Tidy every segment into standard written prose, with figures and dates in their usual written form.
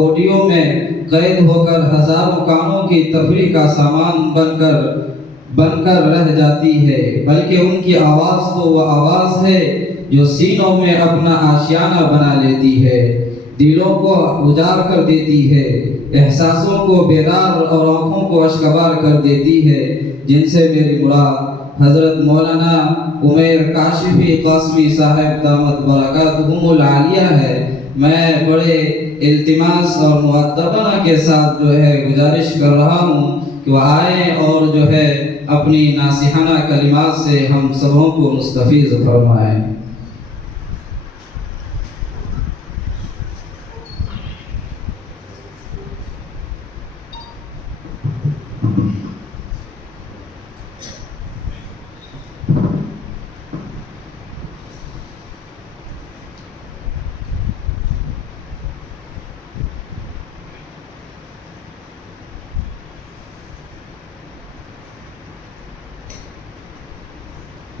Audio میں قید ہو کر ہزاروں کانوں کی تفریح کا سامان بن کر رہ جاتی ہے، بلکہ ان کی آواز تو وہ آواز ہے جو سینوں میں اپنا آشیانہ بنا لیتی ہے، دلوں کو اجاڑ کر دیتی ہے، احساسوں کو بیدار اور آنکھوں کو اشکبار کر دیتی ہے، جن سے میری مراد حضرت مولانا عمیر کاشفی قاسمی صاحب دامت برکاتہم العالیہ ہے۔ میں بڑے التماس اور مؤدبانہ کے ساتھ گزارش کر رہا ہوں کہ وہ آئیں اور اپنی ناصحانہ کلمات سے ہم سبوں کو مستفیض فرمائیں۔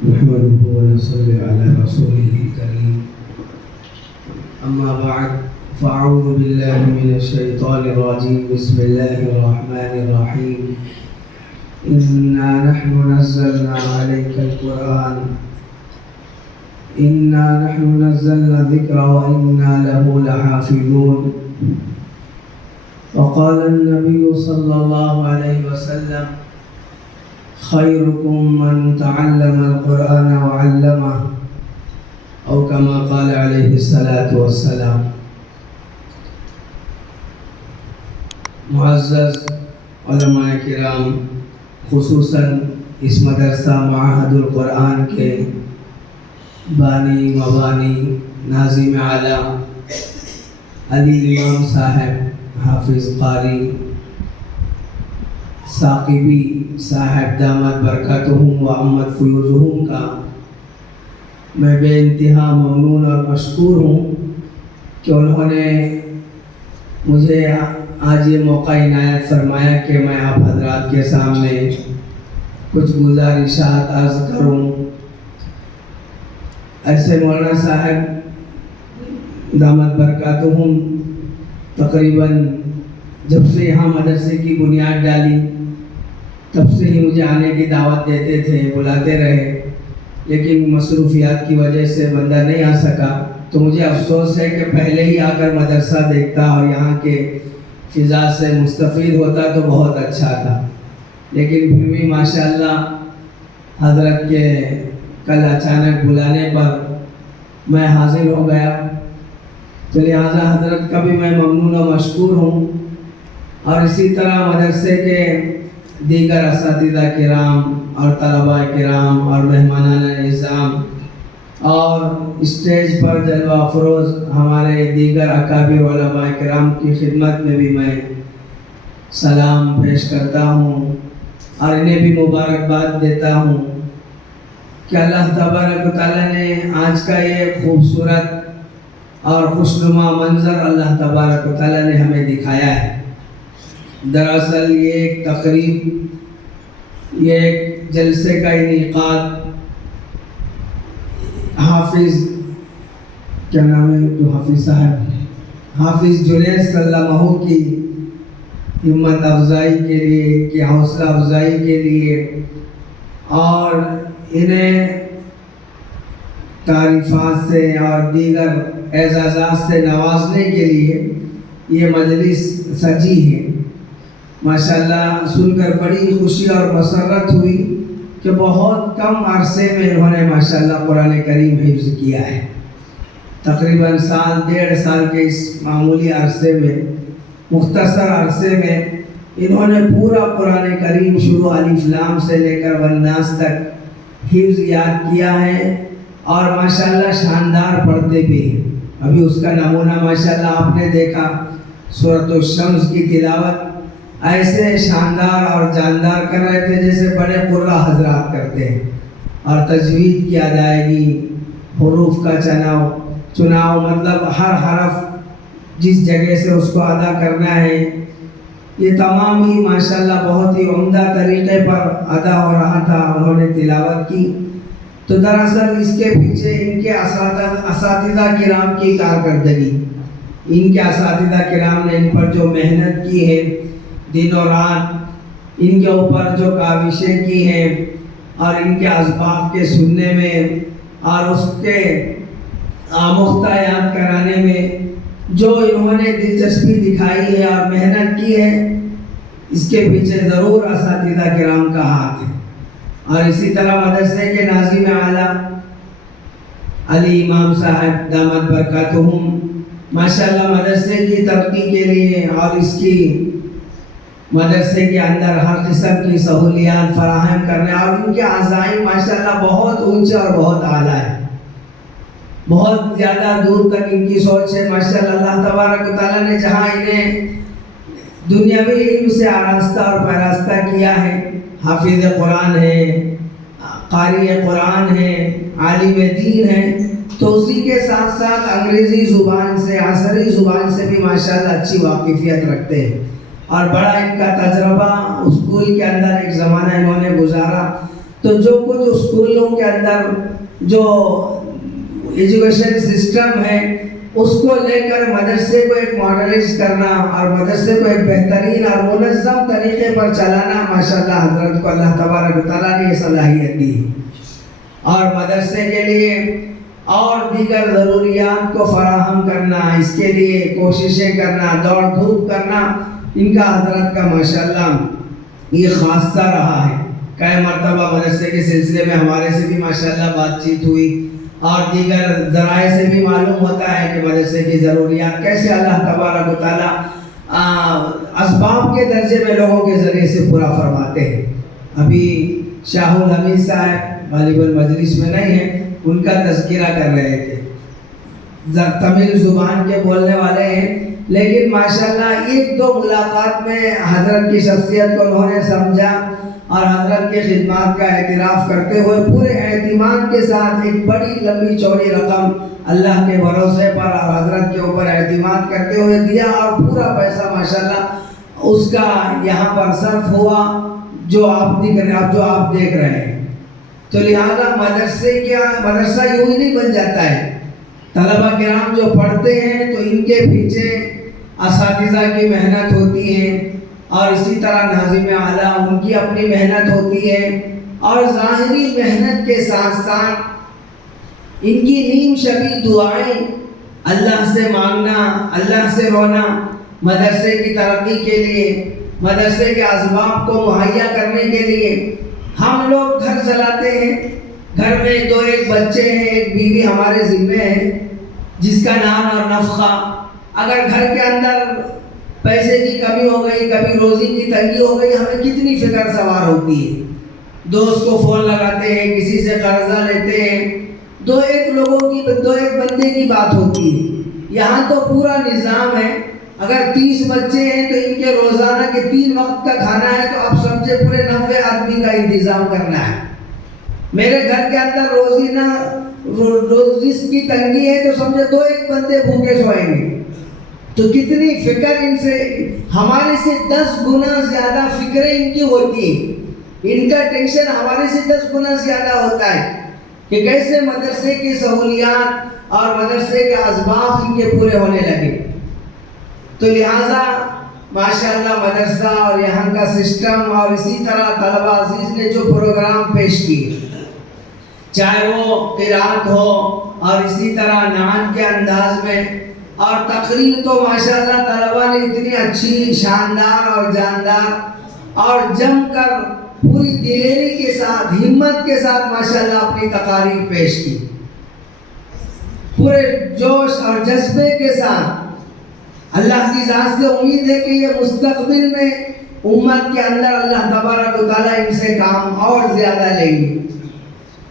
نحمده ونصلي على رسوله الكريم، أما بعد، فأعوذ بالله من الشيطان الرجيم، بسم الله الرحمن الرحيم، إنا نحن نزلنا عليك القرآن، إنا نحن نزلنا الذكر وإنا له لحافظون. وقال النبي صلى الله عليه وسلم: خيركم من تعلم القرآن وعلمه، أو كما قال عليه الصلاة والسلام. معزز علماء کرام، خصوصاً اس مدرسہ معہد القرآن کے بانی مبانی ناظم اعلیٰ علی امام صاحب حافظ قاری ثاقبی صاحب دامت برکاتہم و عمت فیوزہم کا میں بے انتہا ممنون اور مشکور ہوں کہ انہوں نے مجھے آج یہ موقع عنایت فرمایا کہ میں آپ حضرات کے سامنے کچھ گزارشات عرض کروں۔ ایسے مولانا صاحب دامت برکاتہم تقریباً جب سے یہاں مدرسے کی بنیاد ڈالی تب سے ہی مجھے آنے کی دعوت دیتے تھے، بلاتے رہے، لیکن مصروفیات کی وجہ سے بندہ نہیں آ سکا۔ تو مجھے افسوس ہے کہ پہلے ہی آ کر مدرسہ دیکھتا اور یہاں کے فضا سے مستفید ہوتا تو بہت اچھا تھا، لیکن پھر بھی ماشاءاللہ حضرت کے کل اچانک بلانے پر میں حاضر ہو گیا، تو لہٰذا حضرت کا بھی میں ممنون و مشکور ہوں۔ اور اسی طرح مدرسے کے دیگر اساتذہ کرام اور طلباء کرام اور مہمانان نظام اور اسٹیج پر جلوہ افروز ہمارے دیگر اکابر علماء کرام کی خدمت میں بھی میں سلام پیش کرتا ہوں اور انہیں بھی مبارکباد دیتا ہوں کہ اللہ تبارک و تعالیٰ نے آج کا یہ خوبصورت اور خوشنما منظر اللہ تبارک و تعالیٰ نے ہمیں دکھایا ہے۔ دراصل یہ ایک تقریب، یہ ایک جلسے کا انعقاد حافظ کیا نام ہے جو حافظ صاحب حافظ جنید صلی اللہ علیہ وسلم کی ہمت افزائی کے لیے، کی حوصلہ افزائی کے لیے اور انہیں تعریفات سے اور دیگر اعزازات سے نوازنے کے لیے یہ مجلس سجی ہے۔ ماشاءاللہ سن کر بڑی خوشی اور مسرت ہوئی کہ بہت کم عرصے میں انہوں نے ماشاءاللہ قرآن کریم حفظ کیا ہے۔ تقریباً سال ڈیڑھ سال کے اس معمولی عرصے میں، مختصر عرصے میں انہوں نے پورا قرآن کریم شروع الف لام سے لے کر والناس تک حفظ یاد کیا ہے اور ماشاءاللہ شاندار پڑھتے بھی ہیں۔ ابھی اس کا نمونہ ماشاءاللہ آپ نے دیکھا، سورۃ الشمس کی تلاوت ایسے شاندار اور جاندار کر رہے تھے جیسے بڑے قرہ حضرات کرتے ہیں، اور تجوید کی ادائیگی، حروف کا چناؤ مطلب ہر حرف جس جگہ سے اس کو ادا کرنا ہے، یہ تمام ہی ماشاءاللہ بہت ہی عمدہ طریقے پر ادا ہو رہا تھا، انہوں نے تلاوت کی۔ تو دراصل اس کے پیچھے ان کے اساتذہ کرام کی کارکردگی، ان کے اساتذہ کرام نے ان پر جو محنت کی ہے دن و رات، ان کے اوپر جو کاوشیں کی ہیں اور ان کے اسباب کے سننے میں اور اس کے آموختہ یاد کرانے میں جو انہوں نے دلچسپی دکھائی ہے اور محنت کی ہے، اس کے پیچھے ضرور اساتذہ کرام کا ہاتھ ہے۔ اور اسی طرح مدرسے کے ناظم اعلیٰ علی امام صاحب دامت برکاتہم ماشاءاللہ مدرسے کی ترقی کے لیے اور اس کی مدرسے کے اندر ہر قسم کی سہولیات فراہم کرنے، اور ان کے عزائم ماشاءاللہ بہت اونچے اور بہت اعلیٰ ہے، بہت زیادہ دور تک ان کی سوچ ہے ماشاءاللہ۔ اللہ تبارک و تعالیٰ نے جہاں انہیں دنیاوی علم سے آراستہ اور پیراستہ کیا ہے، حافظ قرآن ہے، قاری قرآن ہے، عالم دین ہے، تو اسی کے ساتھ ساتھ انگریزی زبان سے، عصری زبان سے بھی ماشاءاللہ اچھی واقفیت رکھتے ہیں، اور بڑا ان کا تجربہ اسکول کے اندر ایک زمانہ انہوں نے گزارا، تو جو کچھ اسکولوں کے اندر جو ایجوکیشن سسٹم ہے اس کو لے کر مدرسے کو ایک ماڈرنائز کرنا اور مدرسے کو ایک بہترین اور منظم طریقے پر چلانا، ماشاءاللہ حضرت کو اللہ تبارک و تعالیٰ نے یہ صلاحیت دی، اور مدرسے کے لیے اور دیگر ضروریات کو فراہم کرنا، اس کے لیے کوششیں کرنا، دوڑ دھوپ کرنا، ان کا حضرت کا ماشاءاللہ یہ خاصہ رہا ہے۔ کئی مرتبہ مدرسے کے سلسلے میں ہمارے سے بھی ماشاءاللہ بات چیت ہوئی، اور دیگر ذرائع سے بھی معلوم ہوتا ہے کہ مدرسے کی ضروریات کیسے اللہ تبارک و تعالیٰ اسباب کے درجے میں لوگوں کے ذریعے سے پورا فرماتے ہیں۔ ابھی شاہ الحمید صاحب غالباً مجلس میں نہیں ہیں، ان کا تذکرہ کر رہے تھے، تمل زبان کے بولنے والے ہیں، لیکن ماشاءاللہ ایک دو ملاقات میں حضرت کی شخصیت کو انہوں نے سمجھا اور حضرت کی خدمات کا اعتراف کرتے ہوئے پورے اہتمام کے ساتھ ایک بڑی لمبی چوڑی رقم اللہ کے بھروسے پر اور حضرت کے اوپر اعتماد کرتے ہوئے دیا، اور پورا پیسہ ماشاءاللہ اس کا یہاں پر صرف ہوا جو آپ دیکھ رہے ہیں۔ تو لہذا مدرسہ یوں ہی نہیں بن جاتا ہے، طلبہ کرام جو پڑھتے ہیں تو ان کے پیچھے اساتذہ کی محنت ہوتی ہے، اور اسی طرح ناظم اعلیٰ ان کی اپنی محنت ہوتی ہے، اور ظاہری محنت کے ساتھ ساتھ ان کی نیم شبی دعائیں، اللہ سے مانگنا، اللہ سے رونا، مدرسے کی ترقی کے لیے، مدرسے کے اسباب کو مہیا کرنے کے لیے۔ ہم لوگ گھر چلاتے ہیں، گھر میں دو ایک بچے ہیں، ایک بیوی ہمارے ذمے ہے جس کا نام اور نفقہ، اگر گھر کے اندر پیسے کی کمی ہو گئی، کبھی روزی کی تنگی ہو گئی، ہمیں کتنی فکر سوار ہوتی ہے، دوست کو فون لگاتے ہیں، کسی سے قرضہ لیتے ہیں، دو ایک بندے کی بات ہوتی ہے۔ یہاں تو پورا نظام ہے، اگر 30 بچے ہیں تو ان کے روزانہ کے 3 وقت کا کھانا ہے، تو آپ سمجھے پورے 90 آدمی کا انتظام کرنا ہے۔ میرے گھر کے اندر روزی کی تنگی ہے تو سمجھے 2 ایک بندے بھوکے سوئیں گے، تو کتنی فکر ان سے، ہمارے سے 10 گنا زیادہ فکریں ان کی ہوتی ہیں، ان کا ٹینشن ہمارے سے 10 گنا زیادہ ہوتا ہے کہ کیسے مدرسے کی سہولیات اور مدرسے کے اسباب ان کے پورے ہونے لگے۔ تو لہٰذا ماشاءاللہ مدرسہ اور یہاں کا سسٹم، اور اسی طرح طلبہ عزیز نے جو پروگرام پیش کیے، چاہے وہ قرات ہو اور اسی طرح نعت کے انداز میں، اور تقریر تو ماشاءاللہ طلبہ نے اتنی اچھی، شاندار اور جاندار اور جم کر پوری دلیری کے ساتھ، ہمت کے ساتھ ماشاءاللہ اپنی تقاریر پیش کی، پورے جوش اور جذبے کے ساتھ۔ اللہ کی ذات سے امید ہے کہ یہ مستقبل میں امت کے اندر اللہ تبارک و تعالیٰ ان سے کام اور زیادہ لیں گے،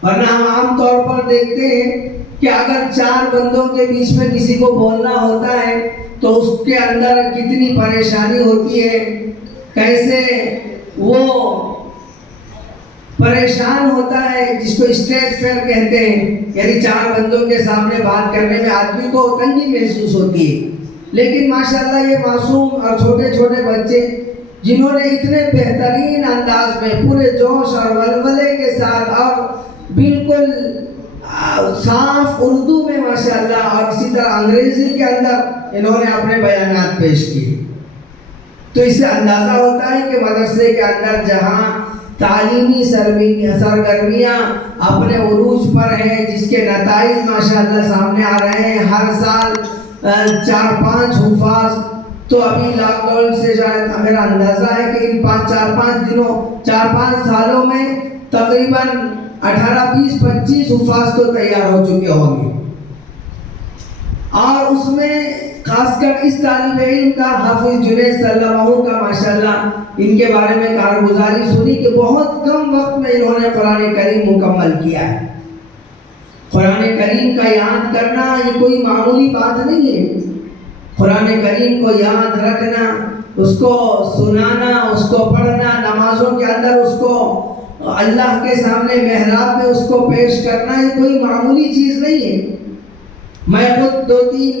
ورنہ ہم عام طور پر دیکھتے ہیں کہ اگر 4 بندوں کے بیچ میں کسی کو بولنا ہوتا ہے تو اس کے اندر کتنی پریشانی ہوتی ہے، کیسے وہ پریشان ہوتا ہے، جس کو اسٹیج فیئر کہتے ہیں، یعنی 4 بندوں کے سامنے بات کرنے میں آدمی کو تنگی محسوس ہوتی ہے۔ لیکن ماشاءاللہ یہ معصوم اور چھوٹے چھوٹے بچے جنہوں نے اتنے بہترین انداز میں پورے جوش اور ولولے کے ساتھ اور بالکل صاف اردو میں ماشاءاللہ اور اسی طرح انگریزی کے اندر انہوں نے اپنے بیانات پیش کیے. تو اس سے اندازہ ہوتا ہے کہ مدرسے کے اندر جہاں تعلیمی سرگرمیاں اپنے عروج پر ہیں، جس کے نتائج ماشاءاللہ سامنے آ رہے ہیں، ہر سال 4-5 حفاظ، تو ابھی لاک ڈاؤن سے شاید میرا اندازہ ہے کہ ان 4-5 سالوں میں تقریباً 18-20-25 حفاظ تو تیار ہو چکے ہوں گے. اور اس میں خاص کر اس طالب علم کا حافظ جنید سلمہ کا ماشاءاللہ ان کے بارے میں کارگزاری سنی کہ بہت کم وقت میں انہوں نے قرآن کریم مکمل کیا ہے. قرآن کریم کا یاد کرنا یہ کوئی معمولی بات نہیں ہے. قرآن کریم کو یاد رکھنا، اس کو سنانا، اس کو پڑھنا، نمازوں کے اندر اس کو اللہ کے سامنے محراب میں اس کو پیش کرنا یہ کوئی معمولی چیز نہیں ہے. میں خود 2-3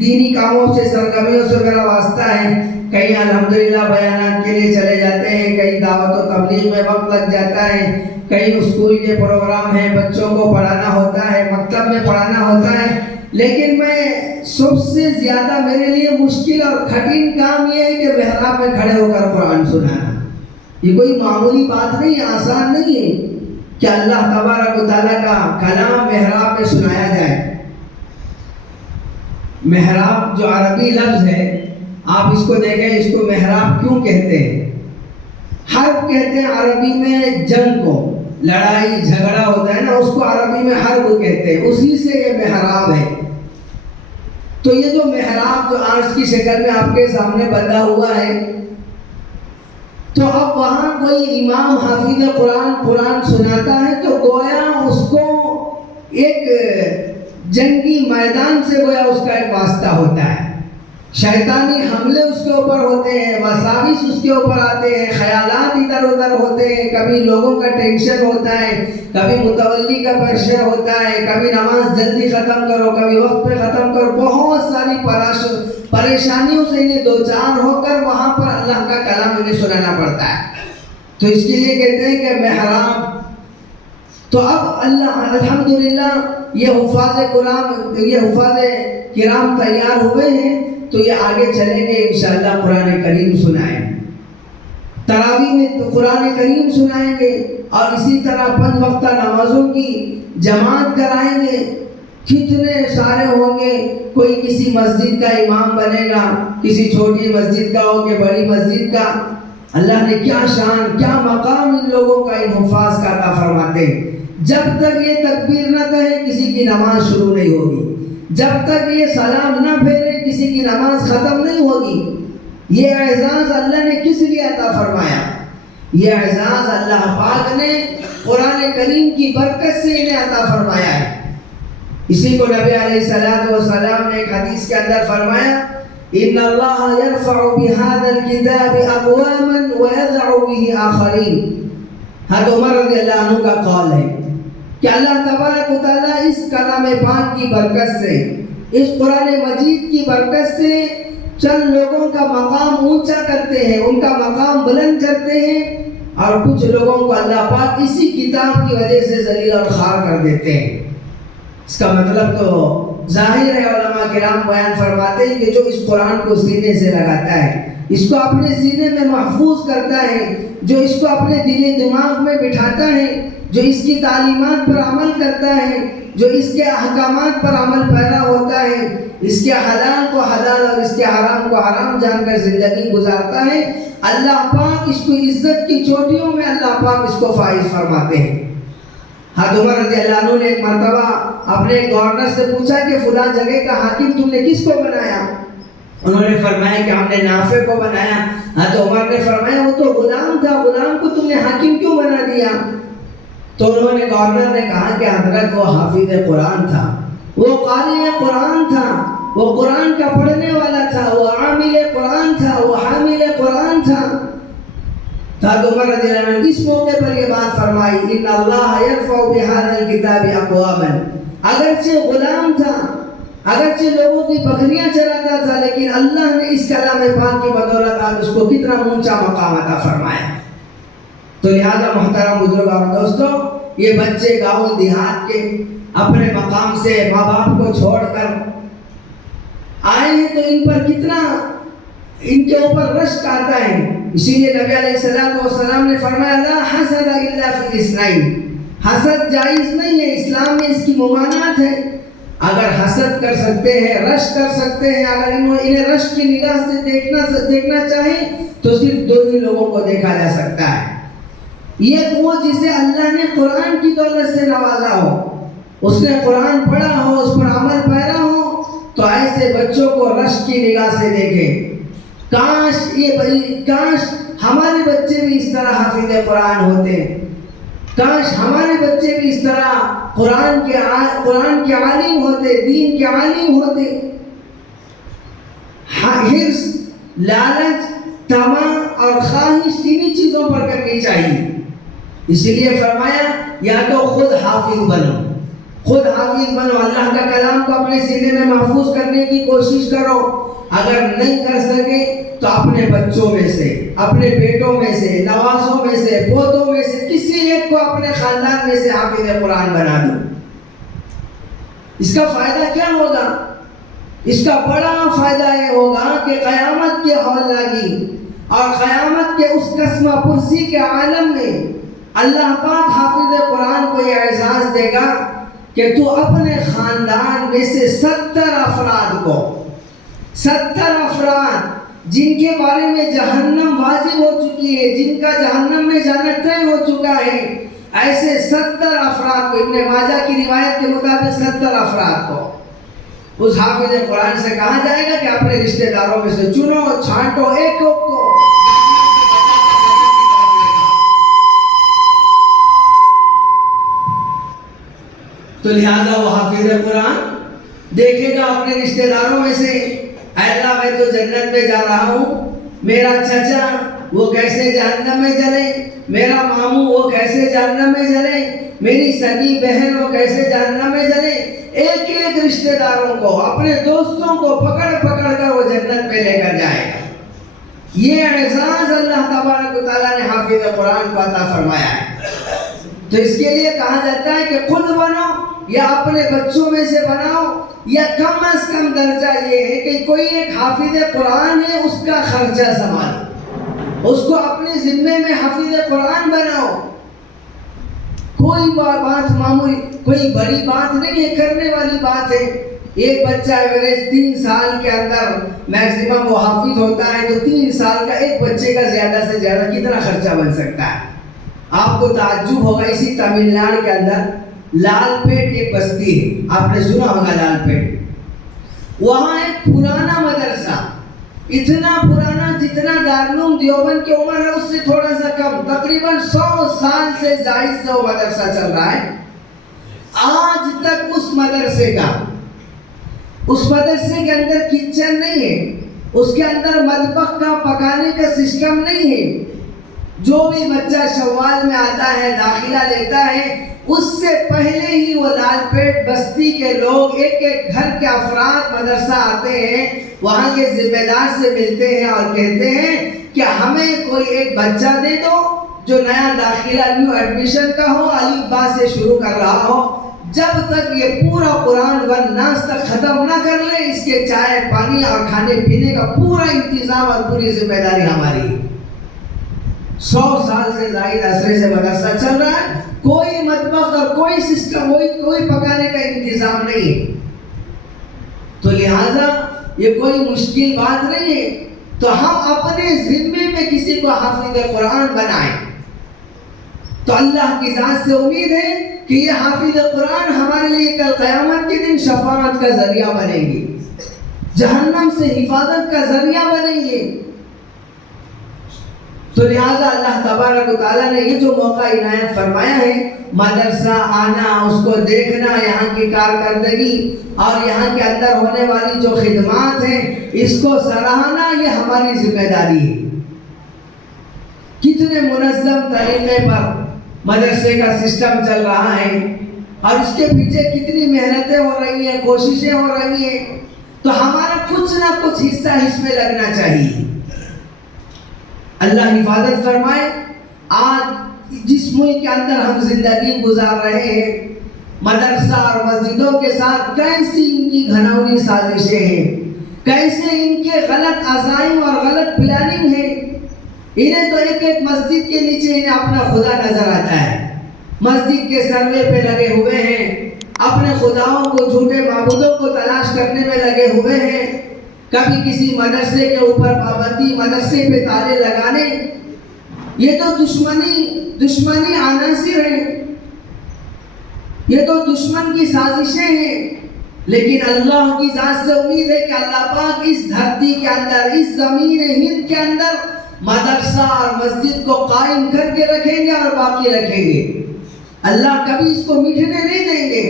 دینی کاموں سے سرگرمیوں سے میرا واسطہ ہے. کہیں الحمدللہ بیانات کے لیے چلے جاتے ہیں، کہیں دعوت و تبلیغ میں وقت لگ جاتا ہے، کہیں اسکول کے پروگرام ہیں، بچوں کو پڑھانا ہوتا ہے، مکتب میں پڑھانا ہوتا ہے. لیکن میں سب سے زیادہ میرے لیے مشکل اور کٹھن کام یہ ہے کہ محراب میں کھڑے ہو کر قرآن سنانا. یہ کوئی معمولی بات نہیں ہے، آسان نہیں ہے کہ اللہ تبارک و تعالیٰ کا کلام محراب میں سنایا جائے. محراب جو عربی لفظ ہے، آپ اس کو دیکھیں، اس کو محراب کیوں کہتے ہیں؟ حرب کہتے ہیں عربی میں جنگ کو، لڑائی جھگڑا ہوتا ہے نا، اس کو عربی میں حرب کہتے ہیں، اسی سے یہ محراب ہے. تو یہ جو محراب جو آج کی شکل میں آپ کے سامنے بنا ہوا ہے، تو اب وہاں کوئی امام حافظ قرآن سناتا ہے تو گویا اس کو ایک جنگی میدان سے گویا اس کا ایک واسطہ ہوتا ہے. شیطانی حملے اس کے اوپر ہوتے ہیں، وساوس اس کے اوپر آتے ہیں، خیالات ادھر ادھر ہوتے ہیں، کبھی لوگوں کا ٹینشن ہوتا ہے، کبھی متولی کا پریشر ہوتا ہے، کبھی نماز جلدی ختم کرو، کبھی وقت پہ ختم کرو، بہت ساری پریشانیوں سے انہیں دوچار ہو کر وہاں پر اللہ کا کلام انہیں سنانا پڑتا ہے. تو اس کے لیے کہتے ہیں کہ محراب. تو اب اللہ الحمدللہ یہ حفاظ کرام تیار ہوئے ہیں، تو یہ آگے چلیں گے انشاءاللہ قرآن کریم سنائیں، تراویح میں تو قرآن کریم سنائیں گے، اور اسی طرح 5 وقتہ نمازوں کی جماعت کرائیں گے. کتنے سارے ہوں گے، کوئی کسی مسجد کا امام بنے گا، کسی چھوٹی مسجد کا ہو کہ بڑی مسجد کا. اللہ نے کیا شان کیا مقام ان لوگوں کا ان حفاظ کا عطا فرماتے ہیں. جب تک یہ تکبیر نہ کہے کسی کی نماز شروع نہیں ہوگی، جب تک یہ سلام نہ پھیرے کسی کی نماز ختم نہیں ہوگی. یہ اعزاز اللہ نے کس لیے عطا فرمایا؟ یہ اعزاز اللہ پاک نے قرآن کریم کی برکت سے انہیں عطا فرمایا ہے. اسی کو نبی علیہ الصلوۃ والسلام نے ایک حدیث کے اندر فرمایا، ان اللہ یرفع بهذا الكتاب اقواما ويضع به آخرین. حضرت عمر رضی اللہ عنہ کا قول ہے کہ اللہ تبارک و تعالیٰ اس کلام پاک کی برکت سے، اس قرآن مجید کی برکت سے چند لوگوں کا مقام اونچا کرتے ہیں، ان کا مقام بلند کرتے ہیں، اور کچھ لوگوں کو اللہ پاک اسی کتاب کی وجہ سے ذلیل اور خوار کر دیتے ہیں. اس کا مطلب تو ظاہر ہے، علماء کرام بیان فرماتے ہیں کہ جو اس قرآن کو سینے سے لگاتا ہے، اس کو اپنے سینے میں محفوظ کرتا ہے، جو اس کو اپنے دل دماغ میں بٹھاتا ہے، جو اس کی تعلیمات پر عمل کرتا ہے، جو اس کے احکامات پر عمل پیرا ہوتا ہے، اس کے حلال کو حلال اور اس کے حرام کو حرام جان کر زندگی گزارتا ہے، اللہ پاک اس کو عزت کی چوٹیوں میں اللہ پاک اس کو فائز فرماتے ہیں. حضرت عمر رضی اللہ عنہ نے ایک مرتبہ اپنے گورنر سے پوچھا کہ فلاں جگہ کا حاکم تم نے کس کو بنایا؟ انہوں نے فرمایا کہ ہم نے نافع کو بنایا. حضرت عمر نے فرمایا وہ تو غلام تھا، غلام کو تم نے حاکم کیوں بنا دیا؟ تو انہوں نے گورنر نے کہا کہ حضرت وہ حافظ قرآن تھا، وہ قاری قرآن تھا، وہ قرآن کا پڑھنے والا تھا، وہ عامل قرآن تھا، وہ حامل قرآن تھا. حضرت عمر رضی اللہ عنہ اس موقع پر یہ بات فرمائی، ان اللہ یرفع بهذا الكتاب اقواما. اگرچہ غلام تھا، اگرچہ لوگوں کی بکریاں چراتا تھا، لیکن اللہ نے اس کلام پاک کی بدولت آج اس کو کتنا اونچا مقام عطا فرمایا. تو لہذا محترم بزرگ اور دوستوں، یہ بچے گاؤں دیہات کے اپنے مقام سے ماں باپ کو چھوڑ کر آئے ہیں تو ان پر کتنا ان کے اوپر رشک آتا ہے. اسی لیے نبی علیہ السلام نے فرمایا لا حسد الا فی الاسنین، حسد جائز نہیں ہے، اسلام میں اس کی ممانعت ہے. اگر حسد کر سکتے ہیں، رشک کر سکتے ہیں، اگر انہیں رشک کی نگاہ سے دیکھنا چاہیں تو صرف دو ہی لوگوں کو دیکھا جا سکتا ہے. یہ وہ جسے اللہ نے قرآن کی دولت سے نوازا ہو، اس نے قرآن پڑھا ہو، اس پر عمل پیرا ہو، تو ایسے بچوں کو رشک کی نگاہ سے دیکھیں. کاش ہمارے بچے بھی اس طرح حافظ قرآن ہوتے، کاش ہمارے بچے بھی اس طرح قرآن کے عالم ہوتے، دین کے عالم ہوتے. حرص، لالچ، طمع اور خواہش تینی چیزوں پر کرنی چاہیے. اسی لیے فرمایا یا تو خود حافظ بنو، خود حافظ بنو، اللہ کا کلام کو اپنے سینے میں محفوظ کرنے کی کوشش کرو. اگر نہیں کر سکے تو اپنے بچوں میں سے، اپنے بیٹوں میں سے، نوازوں میں سے، پوتوں میں سے کسی ایک کو اپنے خاندان میں سے حافظ قرآن بنا دو. اس کا فائدہ کیا ہوگا؟ اس کا بڑا فائدہ یہ ہوگا کہ قیامت کے ہول لگی اور قیامت کے اس قسمہ پرسی کے عالم میں اللہ پاک حافظ قرآن کو یہ اعزاز دے گا کہ تو اپنے خاندان میں سے 70 افراد کو، 70 افراد جن کے بارے میں جہنم واجب ہو چکی ہے، جن کا جہنم میں جانا طے ہو چکا ہے، ایسے 70 افراد کو، ابن ماجہ کی روایت کے مطابق 70 افراد کو اس حافظ قرآن سے کہا جائے گا کہ اپنے رشتہ داروں میں سے چنو، چھانٹو ایک کو تو لہذا وہ حافظ قرآن دیکھے گا اپنے رشتہ داروں میں سے، اے اللہ میں تو جنت میں جا رہا ہوں، میرا چچا وہ کیسے جہنم میں جلے، میرا ماموں وہ کیسے جہنم میں جلے، میری سگی بہن وہ کیسے جہنم میں جلے. ایک ایک رشتہ داروں کو، اپنے دوستوں کو پکڑ کر وہ جنت میں لے کر جائے گا. یہ اعزاز اللہ تبارک و تعالیٰ نے حافظ قرآن کو عطا فرمایا ہے. تو اس کے لیے کہا جاتا ہے کہ خود بنو یا اپنے بچوں میں سے بناؤ، یا کم از کم درجہ یہ ہے کہ کوئی ایک حافظ قرآن ہے اس کا خرچہ سنبھالو، اس کو اپنے ذمے میں حافظ قرآن بناؤ. کوئی بات معمولی، کوئی بڑی بات نہیں ہے، کرنے والی بات ہے. ایک بچہ ایوریج 3 سال کے اندر میکسیمم وہ حافظ ہوتا ہے، تو 3 سال کا ایک بچے کا زیادہ سے زیادہ کتنا خرچہ بن سکتا ہے؟ آپ کو تعجب ہوگا، اسی تمل ناڈو کے اندر لال پیٹ ایک بستی ہے، آپ نے سنا ہوگا لال پیٹ. وہاں ایک پرانا مدرسہ، اتنا پرانا جتنا دارالعلوم دیوبند کی عمر ہے اس سے تھوڑا سا کم، تقریباً 100 سال سے زائد سے وہ مدرسہ چل رہا ہے. آج تک اس مدرسے کے اندر کچن نہیں ہے، اس کے اندر مطبخ کا پکانے کا سسٹم نہیں ہے. جو بھی بچہ شوال میں آتا ہے، داخلہ لیتا ہے، اس سے پہلے ہی وہ لال پیٹ بستی کے لوگ، ایک ایک گھر کے افراد مدرسہ آتے ہیں، وہاں کے ذمہ دار سے ملتے ہیں اور کہتے ہیں کہ ہمیں کوئی ایک بچہ دے دو جو نیا داخلہ، نیو ایڈمیشن کا ہو، الف با سے شروع کر رہا ہو. جب تک یہ پورا قرآن والناس تک ختم نہ کر لے، اس کے چائے پانی اور کھانے پینے کا پورا انتظام اور پوری ذمہ داری ہماری. 100 سال سے زائد عرصے سے مدرسہ چل رہا ہے، کوئی مطبخ اور کوئی سسٹم، کوئی پکانے کا انتظام نہیں ہے. تو لہذا یہ کوئی مشکل بات نہیں ہے. تو ہم اپنے ذمے میں کسی کو حافظ قرآن بنائیں تو اللہ کی ذات سے امید ہے کہ یہ حافظ قرآن ہمارے لیے کل قیامت کے دن شفاعت کا ذریعہ بنیں گے، جہنم سے حفاظت کا ذریعہ بنیں گے. تو لہذا اللہ تبارک و تعالیٰ نے یہ جو موقع عنایت فرمایا ہے، مدرسہ آنا، اس کو دیکھنا، یہاں کی کارکردگی اور یہاں کے اندر ہونے والی جو خدمات ہیں اس کو سراہنا، یہ ہماری ذمہ داری ہے. کتنے منظم طریقے پر مدرسے کا سسٹم چل رہا ہے اور اس کے پیچھے کتنی محنتیں ہو رہی ہیں، کوششیں ہو رہی ہیں. تو ہمارا کچھ نہ کچھ حصہ اس میں لگنا چاہیے. اللہ حفاظت فرمائے. آج جس ملک کے اندر ہم زندگی گزار رہے ہیں، مدرسہ اور مسجدوں کے ساتھ کیسی ان کی گھناؤنی سازشیں ہیں، کیسے ان کے غلط عزائم اور غلط پلاننگ ہے. انہیں تو ایک ایک مسجد کے نیچے انہیں اپنا خدا نظر آتا ہے. مسجد کے سروے پہ لگے ہوئے ہیں, اپنے خداؤں کو, جھوٹے معبودوں کو تلاش کرنے میں لگے ہوئے ہیں. کبھی کسی مدرسے کے اوپر پابندی, مدرسے پہ تالے لگانے. یہ تو دشمنی عناصر ہیں, یہ تو دشمن کی سازشیں ہیں. لیکن اللہ کی ذات سے امید ہے کہ اللہ پاک اس دھرتی کے اندر, اس زمین ہند کے اندر مدرسہ اور مسجد کو قائم کر کے رکھیں گے اور باقی رکھیں گے. اللہ کبھی اس کو مٹنے نہیں دیں گے.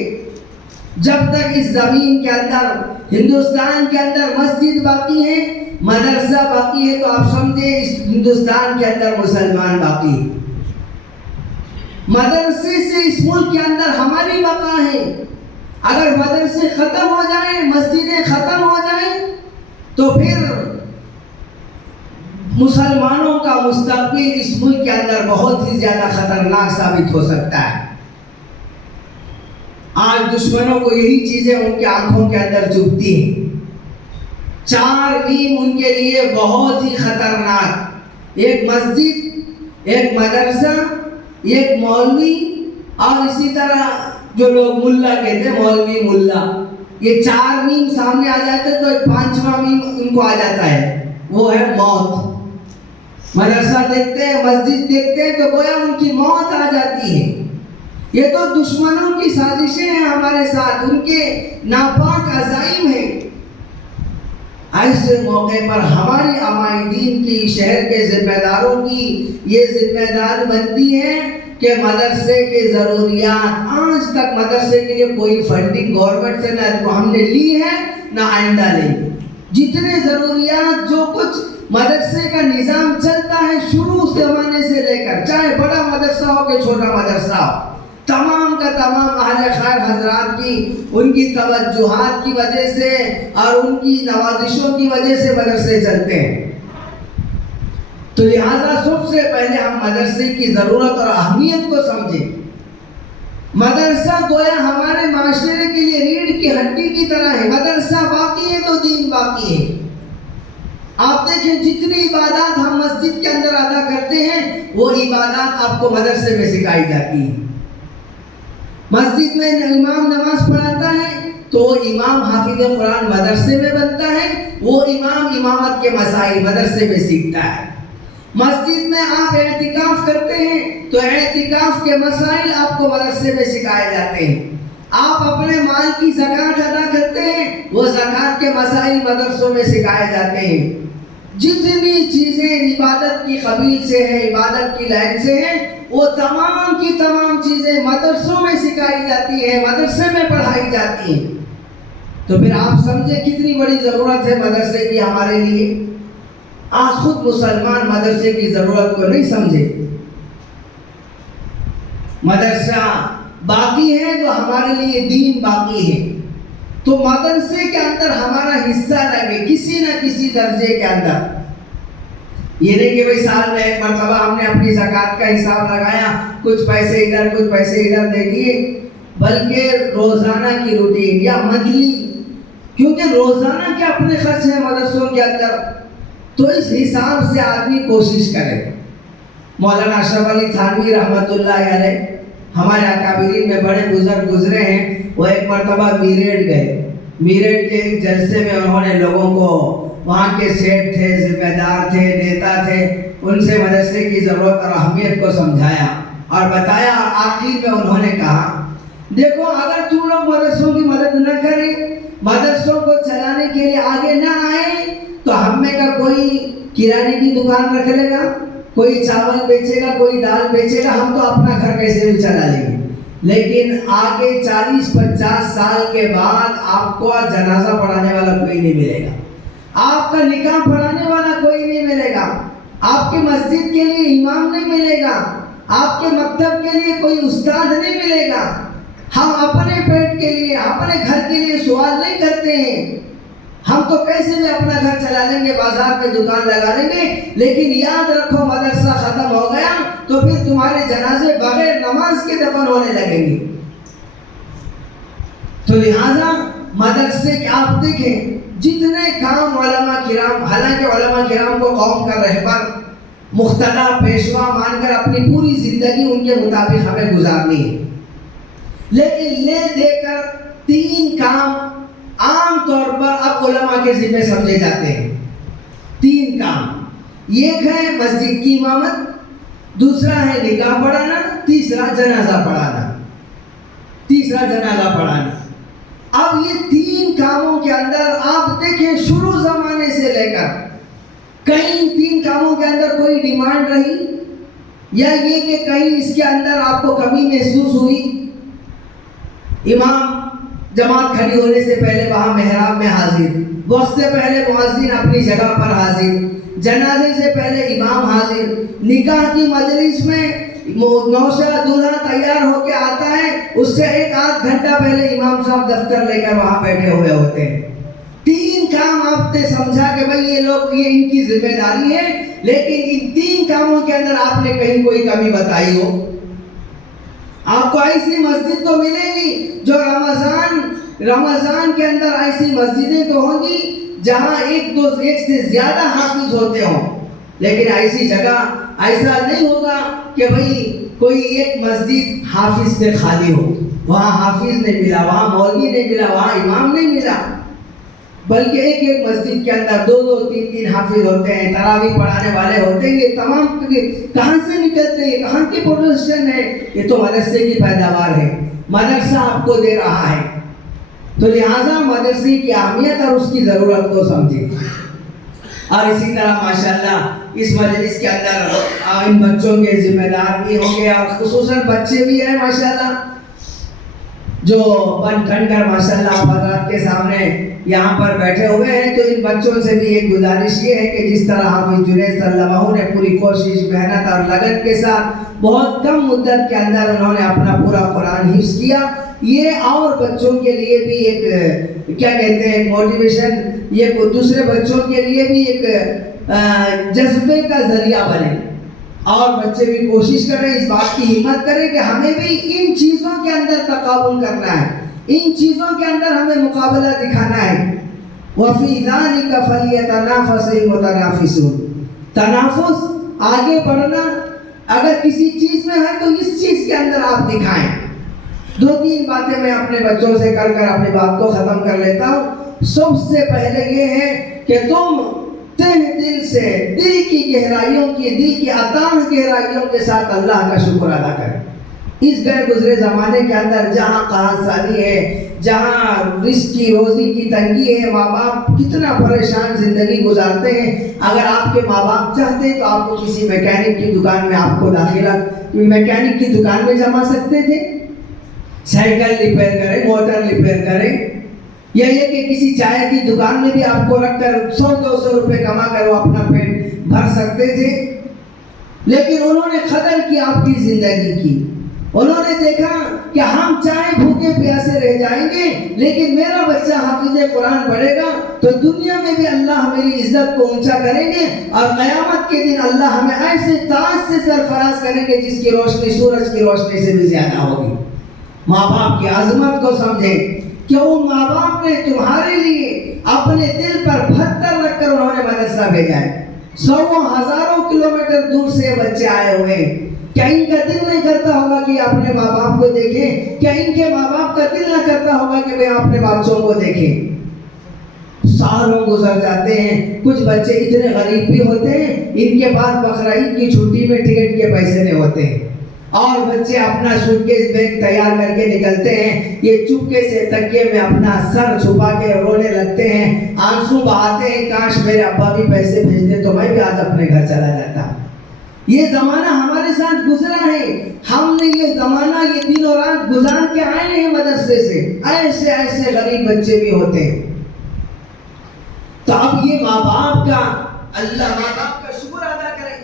جب تک اس زمین کے اندر, ہندوستان کے اندر مسجد باقی ہے, مدرسہ باقی ہے, تو آپ سمجھیں اس ہندوستان کے اندر مسلمان باقی ہے. مدرسے سے اس ملک کے اندر ہماری بقا ہے. اگر مدرسے ختم ہو جائیں, مسجدیں ختم ہو جائیں, تو پھر مسلمانوں کا مستقبل اس ملک کے اندر بہت ہی زیادہ خطرناک ثابت ہو سکتا ہے. آج دشمنوں کو یہی چیزیں ان کی آنکھوں کے اندر چبھتی ہیں. 4 نیم ان کے لیے بہت ہی خطرناک. ایک مسجد, ایک مدرسہ, ایک مولوی, اور اسی طرح جو لوگ ملا کہتے ہیں, مولوی ملا. یہ 4 نیم سامنے آ جاتے تو ایک 5واں نیم ان کو آ جاتا ہے, وہ ہے موت. مدرسہ دیکھتے ہیں, مسجد دیکھتے ہیں تو گویا ان کی موت آ جاتی ہے. یہ تو دشمنوں کی سازشیں ہیں ہمارے ساتھ, ان کے ناپاک عزائم ہیں. ایسے موقع پر ہماری عمائدین کی, شہر کے ذمہ داروں کی یہ ذمہ داری بنتی ہے کہ مدرسے کے ضروریات, آج تک مدرسے کے لیے کوئی فنڈنگ گورنمنٹ سے نہ ہم نے لی ہے نہ آئندہ لیں. جتنے ضروریات, جو کچھ مدرسے کا نظام چلتا ہے شروع زمانے سے لے کر, چاہے بڑا مدرسہ ہو کہ چھوٹا مدرسہ ہو, تمام کا تمام اہل خیر حضرات کی, ان کی توجہات کی وجہ سے اور ان کی نوازشوں کی وجہ سے مدرسے چلتے ہیں. تو لہذا سب سے پہلے ہم مدرسے کی ضرورت اور اہمیت کو سمجھیں. مدرسہ گویا ہمارے معاشرے کے لیے ریڑھ کی ہڈی کی طرح ہے. مدرسہ باقی ہے تو دین باقی ہے. آپ دیکھیں جتنی عبادات ہم مسجد کے اندر ادا کرتے ہیں, وہ عبادات آپ کو مدرسے میں سکھائی جاتی ہیں. مسجد میں امام نماز پڑھاتا ہے تو امام حافظ قرآن مدرسے میں بنتا ہے, وہ امام امامت کے مسائل مدرسے میں سیکھتا ہے. مسجد میں آپ اعتکاف کرتے ہیں تو اعتکاف کے مسائل آپ کو مدرسے میں سکھائے جاتے ہیں. آپ اپنے مال کی زکوٰۃ ادا کرتے ہیں, وہ زکوٰۃ کے مسائل مدرسوں میں سکھائے جاتے ہیں. جتنی چیزیں عبادت کی قبیل سے ہیں, عبادت کی لائن سے ہیں, وہ تمام کی تمام چیزیں مدرسوں میں سکھائی جاتی ہیں, مدرسے میں پڑھائی جاتی ہیں. تو پھر آپ سمجھیں کتنی بڑی ضرورت ہے مدرسے کی ہمارے لیے. آج خود مسلمان مدرسے کی ضرورت کو نہیں سمجھے. مدرسہ باقی ہے تو ہمارے لیے دین باقی ہے. تو مدرسے کے اندر ہمارا حصہ لگے کسی نہ کسی درجے کے اندر. یہ نہیں کہ بھئی سال میں ایک مرتبہ ہم نے اپنی زکوٰۃ کا حساب لگایا, کچھ پیسے ادھر کچھ پیسے ادھر دے دیے, بلکہ روزانہ کی روٹین یا منتھلی, کیونکہ روزانہ کے اپنے خرچ ہیں مدرسوں کے اندر, تو اس حساب سے آدمی کوشش کرے. مولانا اشرف علی تھانوی رحمۃ اللہ علیہ ہمارے اکابرین میں بڑے بزرگ گزرے ہیں. وہ ایک مرتبہ میرٹھ گئے. میرٹھ کے ایک جلسے میں انہوں نے لوگوں کو, وہاں کے سیٹ تھے, ذمہ دار تھے, نیتا تھے, ان سے مدرسے کی ضرورت اور اہمیت کو سمجھایا اور بتایا. اور آخر میں انہوں نے کہا, دیکھو اگر تم لوگ مدرسوں کی مدد نہ کریں, مدرسوں کو چلانے کے لیے آگے نہ آئیں, تو ہم میں کا کوئی کرانے کی دکان رکھ لے گا, کوئی چاول بیچے گا, کوئی دال بیچے گا, ہم تو اپنا گھر کیسے بھی چلا لیں گے. لیکن آگے 40-50 سال کے بعد آپ کو جنازہ پڑھانے والا کوئی نہیں ملے گا, آپ کا نکاح پڑھانے والا کوئی نہیں ملے گا, آپ کے مسجد کے لیے امام نہیں ملے گا, آپ کے مکتب کے لیے کوئی استاد نہیں ملے گا. ہم اپنے پیٹ کے لیے, اپنے گھر کے لیے سوال نہیں کرتے ہیں. ہم تو کیسے بھی اپنا گھر چلا لیں گے, بازار میں دکان لگا لیں گے, لیکن یاد رکھو مدرسہ ختم ہو گیا تو پھر تمہارے جنازے بغیر نماز کے دفن ہونے لگیں گے. تو لہذا مدرسے کے آپ دیکھیں جتنے کام علماء کرام، حالانکہ علماء کرام کو قوم کا رہبر مختار پیشوا مان کر اپنی پوری زندگی ان کے مطابق ہمیں گزارنی ہے، لیکن لے دے کر 3 کام عام طور پر اب علماء کے ذمہ سمجھے جاتے ہیں۔ 3 کام، ایک ہے مسجد کی امامت، دوسرا ہے نکاح پڑھانا، تیسرا جنازہ پڑھانا۔ اب یہ 3 کاموں کے اندر آپ دیکھیں شروع زمانے سے لے کر کہیں 3 کاموں کے اندر کوئی ڈیمانڈ رہی یا یہ کہ کہیں اس کے اندر آپ کو کمی محسوس ہوئی؟ امام جماعت کھڑی ہونے سے پہلے وہاں محراب میں حاضر، وقت سے پہلے مؤذن اپنی جگہ پر حاضر، جنازے سے پہلے امام حاضر، نکاح کی مجلس میں نوشہ دولہا تیار ہو کے آتا ہے، اس سے 1-8 گھنٹہ پہلے امام صاحب دفتر لے کر وہاں بیٹھے ہوئے ہوتے ہیں۔ 3 کام آپ نے سمجھا کہ بھئی یہ لوگ یہ ان کی ذمہ داری ہے، لیکن ان 3 کاموں کے اندر آپ نے کہیں کوئی کمی بتائی ہو؟ آپ کو ایسی مسجد تو ملے گی جو رمضان کے اندر ایسی مسجدیں تو ہوں گی جہاں ایک سے زیادہ حافظ ہوتے ہوں، لیکن ایسی جگہ ایسا نہیں ہوگا کہ بھئی کوئی ایک مسجد حافظ سے خالی ہو، وہاں حافظ نہیں ملا، وہاں مولوی نہیں ملا، وہاں امام نہیں ملا، بلکہ ایک مسجد کے اندر 2-2 3-3 حافظ ہوتے ہیں، تراویح پڑھانے والے ہوتے ہیں۔ یہ تمام کہاں سے نکلتے ہیں؟ کہاں کی پوزیشن ہے؟ یہ تو مدرسے کی پیداوار ہے، مدرسہ آپ کو دے رہا ہے، تو لہٰذا مدرسے کی اہمیت اور اس کی ضرورت کو سمجھیں۔ اور اسی طرح ماشاءاللہ اس مجلس کے اندر ان بچوں کے ذمہ دار بھی ہوں گے، اور خصوصاً بچے بھی ہیں ماشاءاللہ جو بن ٹھن کر ماشاءاللہ آپ حضرات کے سامنے یہاں پر بیٹھے ہوئے ہیں۔ تو ان بچوں سے بھی ایک گزارش یہ ہے کہ جس طرح حافظ جنید صلی اللہ علیہ وسلم نے پوری کوشش، محنت اور لگن کے ساتھ بہت کم مدت کے اندر انہوں نے اپنا پورا قرآن حفظ کیا، یہ اور بچوں کے لیے بھی ایک کیا کہتے ہیں موٹیویشن، یہ دوسرے بچوں کے لیے بھی ایک جذبے کا ذریعہ بنے، اور بچے بھی کوشش کریں، اس بات کی ہمت کریں کہ ہمیں بھی ان چیزوں کے اندر تقابل کرنا ہے، ان چیزوں کے اندر ہمیں مقابلہ دکھانا ہے۔ وَفِي ذَلِكَ فَلْيَتَنَافَسِ الْمُتَنَافِسُونَ، تنافس، آگے بڑھنا اگر کسی چیز میں ہے تو اس چیز کے اندر آپ دکھائیں۔ 2-3 باتیں میں اپنے بچوں سے کر اپنی بات کو ختم کر لیتا ہوں۔ سب سے پہلے یہ ہے کہ تم تہ دل سے، دل کی گہرائیوں کی، دل کی اتان گہرائیوں کے ساتھ اللہ کا شکر ادا کریں۔ اس گئے گزرے زمانے کے اندر جہاں قحط سالی ہے، جہاں رزق کی روزی کی تنگی ہے، ماں باپ کتنا پریشان زندگی گزارتے ہیں، اگر آپ کے ماں باپ چاہتے تو آپ کو کسی میکینک کی دکان میں آپ کو داخلہ میکینک کی دکان میں جما سکتے تھے، سائیکل ریپیئر کریں، موٹر ریپیئر کریں، یا یہ کہ کسی چائے کی دکان میں بھی آپ کو رکھ کر 100-200 روپے کما کر وہ اپنا پیٹ بھر سکتے تھے، لیکن انہوں نے قدر کی آپ کی زندگی کی۔ انہوں نے دیکھا کہ ہم چاہے بھوکے پیاسے رہ جائیں گے، لیکن میرا بچہ حافظ قرآن پڑھے گا تو دنیا میں بھی اللہ میری عزت کو اونچا کریں گے، اور قیامت کے دن اللہ ہمیں ایسے تاج سے سرفراز کریں گے جس کی روشنی سورج کی روشنی سے بھی زیادہ ہوگی۔ ماں باپ کی عظمت کو سمجھیں کہ ان ماں باپ نے تمہارے لیے اپنے دل پر پتھر رکھ کر انہوں نے مدرسہ بھیجا ہے، 100-1000 کلومیٹر دور سے بچے آئے ہوئے ہیں۔ کیا ان کا دل نہیں کرتا ہوگا کہ اپنے ماں باپ کو دیکھیں؟ کیا ان کے ماں باپ کا دل نہ کرتا ہوگا کہ وہ اپنے بچوں کو دیکھیں؟ سالوں گزر جاتے ہیں، کچھ بچے اتنے غریب بھی ہوتے ہیں ان کے پاس بقرعید کی چھٹی میں ٹکٹ کے پیسے نہیں ہوتے ہیں، اور بچے اپنا سوٹ کیس بیگ تیار کر کے نکلتے ہیں، یہ چپکے سے تکیے میں اپنا سر چھپا کے رونے لگتے ہیں، آنسو بہاتے ہیں، کاش میرے ابا بھی پیسے بھیجتے تو میں بھی آج اپنے گھر چلا جاتا۔ یہ زمانہ ہمارے ساتھ گزرا ہے، ہم نے یہ زمانہ یہ دن اور رات گزار کے آئے ہیں مدرسے سے، ایسے ایسے غریب بچے بھی ہوتے ہیں۔ تو اب یہ ماں باپ کا، اللہ ماں باپ کا شکر ادا کریں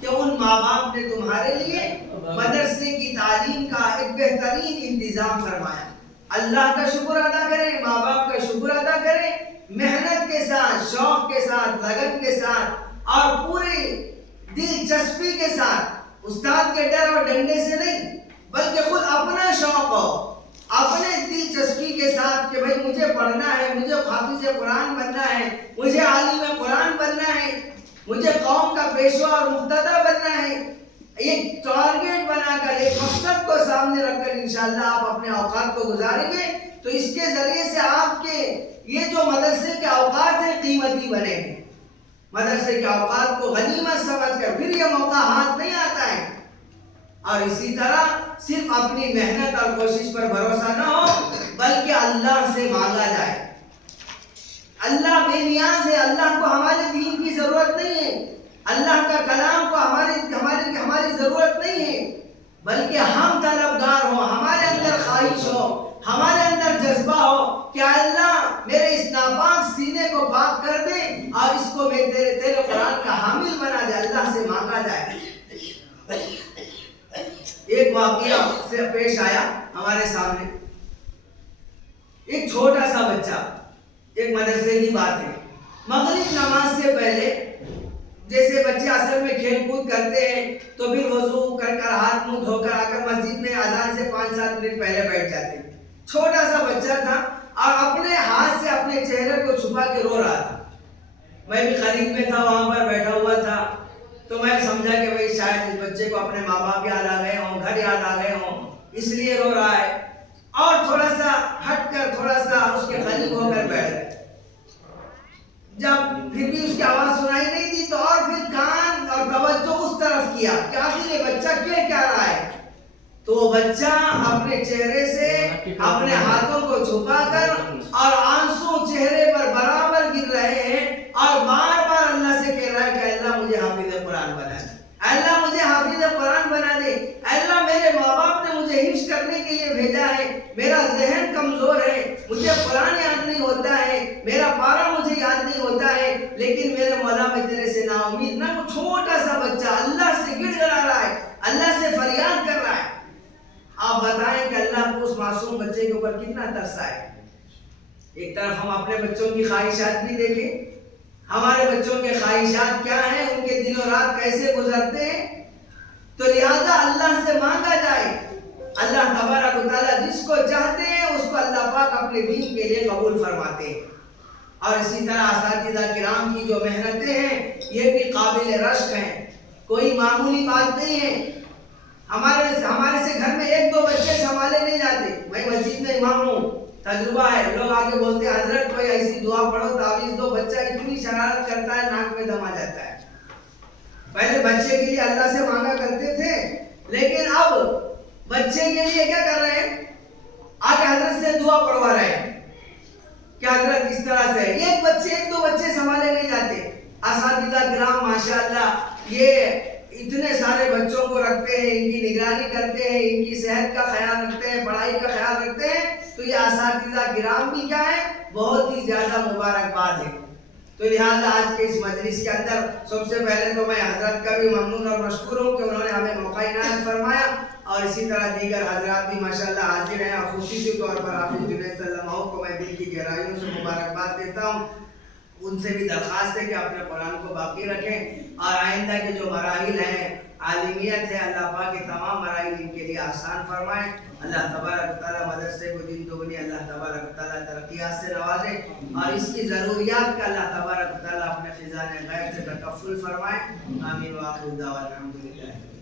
کہ ان ماں باپ نے تمہارے لیے مدرسے کی تعلیم کا ایک بہترین انتظام فرمایا۔ اللہ کا شکر ادا کریں، ماں باپ کا شکر ادا کریں، محنت کے ساتھ، شوق کے ساتھ، لگن کے ساتھ اور پوری دلچسپی کے ساتھ، استاد کے ڈر اور ڈنڈے سے نہیں، بلکہ خود اپنا شوق ہو، اپنے دلچسپی کے ساتھ کہ بھائی مجھے پڑھنا ہے، مجھے حافظ قرآن بننا ہے، مجھے عالم قرآن بننا ہے، مجھے قوم کا پیشوا اور مقتدی بننا ہے، ایک ٹارگیٹ بنا کر ایک مقصد کو سامنے رکھ کر انشاءاللہ آپ اپنے اوقات کو گزاریں گے تو اس کے ذریعے سے آپ کے یہ جو مدرسے کے اوقات ہیں قیمتی بنے گے. مدرسے کے اوقات کو غنیمت سمجھ کر پھر یہ موقع ہاتھ نہیں آتا ہے. اور اسی طرح صرف اپنی محنت اور کوشش پر بھروسہ نہ ہو بلکہ اللہ سے مانگا جائے. اللہ بے نیاز ہے، اللہ کو ہمارے دین کی ضرورت نہیں ہے، اللہ کا کلام کو ہماری ضرورت نہیں ہے، بلکہ ہم طلبگار ہوں، ہمارے اندر خواہش ہو، ہمارے اندر جذبہ ہو کہ اللہ میرے اس ناپاک سینے کو پاک کر دے اور اس کو میں تیرے قرآن کا حامل بنا دے. اللہ سے مانگا جائے. ایک واقعہ سے پیش آیا ہمارے سامنے. ایک چھوٹا سا بچہ، ایک مدرسے کی بات ہے، مغرب نماز سے پہلے جیسے بچے اصل میں کھیل کود کرتے ہیں تو پھر وضو کر کر ہاتھ منہ دھو کر آ کر مسجد میں اذان سے 5-7 منٹ پہلے بیٹھ جاتے ہیں. چھوٹا سا بچہ تھا اور اپنے ہاتھ سے اپنے چہرے کو چھپا کے رو رہا تھا. میں بھی قریب میں تھا، وہاں پر بیٹھا ہوا تھا تو میں سمجھا کہ بھائی شاید اس بچے کو اپنے ماں باپ یاد آ گئے ہوں، گھر یاد آ گئے ہوں، اس لیے رو رہا ہے. اور تھوڑا سا ہٹ کر تھوڑا سا اس کے قریب ہو کر بیٹھ گئے. جب پھر بھی اس کی آواز سنائی نہیں دی تو اور پھر کان اور توجہ اس طرف کیا کہ آخر یہ بچہ کیا رہا ہے. تو وہ بچہ اپنے چہرے سے اپنے ہاتھوں کو چھپا کر اور آنسو چہرے پر برابر گر رہے ہیں اور بار بار اللہ سے کہہ رہا ہے کہ اللہ مجھے حافظ قرآن بنا دے، اللہ مجھے حافظ قرآن بنا دے، اللہ میرے ماں باپ نے مجھے حفظ کرنے کے لیے بھیجا ہے، میرا ذہن کمزور ہے، مجھے قرآن یاد نہیں ہوتا ہے، میرا پارا مجھے یاد نہیں ہوتا ہے، لیکن میرے مولا میں تیرے سے نا امید نہ. وہ چھوٹا سا بچہ اللہ سے گڑ گڑا رہا ہے، اللہ سے فریاد کر رہا ہے. آپ بتائیں کہ اللہ کو اس معصوم بچے کے اوپر کتنا ترس آئے. ایک طرف ہم اپنے بچوں کی خواہشات بھی دیکھیں، ہمارے بچوں کے خواہشات کیا ہیں، ان کے دن و رات کیسے گزرتے ہیں. تو لہذا اللہ سے مانگا جائے. اللہ تبارک و تعالیٰ جس کو چاہتے ہیں اس کو اللہ پاک اپنے دین کے لیے قبول فرماتے ہیں. اور اسی طرح اساتذہ کرام کی جو محنتیں ہیں یہ بھی قابل رشک ہیں، کوئی معمولی بات نہیں ہے. ہمارے سے گھر میں 1-2 بچے سنبھالے نہیں جاتے. میں مسجد میں امام ہوں، تجربہ ہے. لوگ آگے بولتے ہیں حضرت کوئی ایسی دعا پڑھو تعویذ دو، بچہ اتنی شرارت کرتا ہے ناک میں دم آ جاتا ہے. پہلے بچے کے لیے اللہ سے مانگا کرتے تھے، لیکن اب بچے کے لیے کیا کر رہے ہیں، آگے حضرت سے دعا پڑھوا رہے ہیں کہ حضرت اس طرح سے. 1-2 بچے سنبھالے نہیں جاتے. اساتذہ کرام ماشاءاللہ یہ اتنے سارے بچوں کو رکھتے ہیں، ان کی نگرانی کرتے ہیں، ان کی صحت کا خیال رکھتے ہیں، پڑھائی کا خیال رکھتے ہیں. تو یہ اساتذہ کرام بھی کیا ہے، بہت ہی زیادہ مبارکباد ہے. تو لہٰذا آج کے اس مجلس کے اندر سب سے پہلے تو میں حضرت کا بھی ممنون اور مشکور ہوں کہ انہوں نے ہمیں موقع عنایت فرمایا، اور اسی طرح دیگر حضرات بھی ماشاءاللہ حاضر ہیں. اور خصوصی طور پر حافظ جنید صلی اللہ علیہ وسلم کو میں دل کی گہرائیوں سے مبارکباد دیتا ہوں. ان سے بھی درخواست ہے کہ اپنے قرآن کو باقی رکھیں اور آئندہ کے جو مراحل ہیں، عالمیت ہے، اللہ پاک کے تمام مراحل ان کے لیے آسان فرمائیں. اللہ تبارک تعالیٰ مدرسے کو دن دگنی اللہ تبارک تعالیٰ ترقیات سے نوازے اور اس کی ضروریات کا اللہ تبارک تعالیٰ اپنے خزانہ غیب سے تکفل فرمائے. آمین. وآخر دعوانا الحمدللہ.